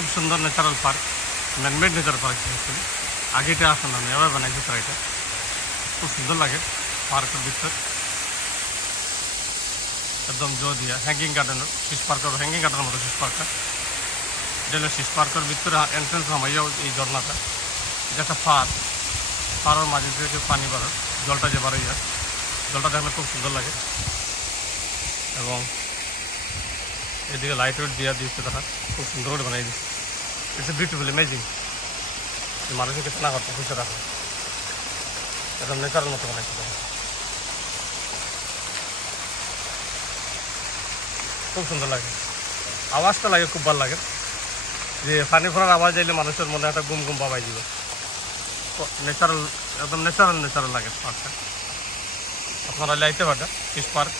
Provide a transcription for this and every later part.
খুব সুন্দর natural park, man-made natural park actually. আগে এটা আসলে আমি এবার বানাইছি তারা, এটা খুব সুন্দর লাগে পার্কের ভিতর, একদম জো দিয়া হ্যাঙ্গিং গার্ডেন, শিশ পার্কের হ্যাঙ্গিং গার্ডেনের মতো শিশ পার্কটা। এটা হলো শিশ পার্কের ভিতরে এন্ট্রেন্স নামাইয়া এই ঝর্ণাটা, এটা একটা পাড়ের মাঝে থেকে পানি বাড়ার জলটা যে বাড়াইয়া, জলটা দেখলে খুব সুন্দর লাগে। এবং এদিকে লাইট ওয়েট দিয়ে দিচ্ছে তারা, খুব সুন্দর করে বানাই দিচ্ছে। It's a beautiful imaging. মানুষের কিছু না করতে খুশি রাখে, একদম নেচারের মতো বানাইছে তারা, খুব সুন্দর লাগে। আওয়াজটা লাগে খুব ভালো লাগে, যে পানি ফোড়ার আওয়াজ এলে মানুষের মনে একটা গুম গুম বাবাই দিবে। ন্যাচারাল, একদম ন্যাচারাল লাগে পার্কটা। আপনারা লাইতে পারবেন ফিশ পার্ক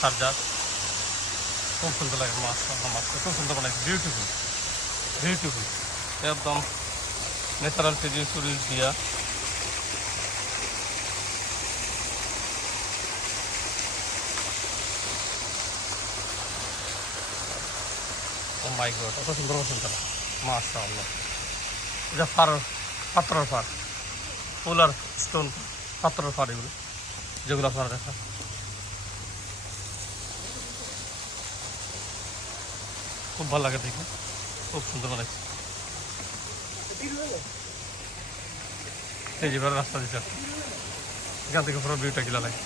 সারজা, খুব সুন্দর লাগে। মাছটা খুব সুন্দর বানাইছে, বিউটিফুল একদম ন্যাচারাল টুরিস্ট দিয়া। ও মাই গড, কত সুন্দর করছেন তারা, মাশাআল্লাহ। এটা পাথরের পার, পোলার স্টোন পাথরের পার, এগুলো যেগুলো আপনারা দেখা খুব ভালো লাগে দেখে, খুব সুন্দর বানাইছে। এই যেভাবে রাস্তা দিচ্ছে এখান থেকে পুরো ভিউটা কিলা লাগে,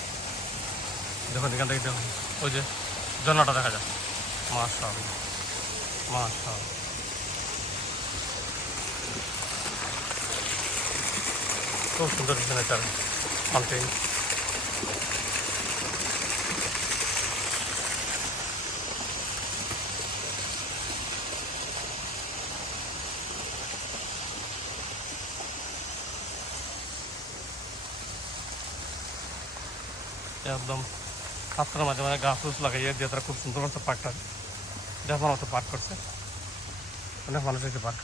দেখুন এখান থেকে দেখুন ওই যে ঝর্ণাটা দেখা যায়। মাশাআল্লাহ, খুব সুন্দর নেচার মাউন্টেন। একদম পাত্রের মাঝে মাঝে গাছ ফুস লাগাইয়ে দিয়ে তারা খুব সুন্দর করছে পার্কটা, দেখার মতো পার্ক করছে, অনেক মানুষ এসে পার্ক।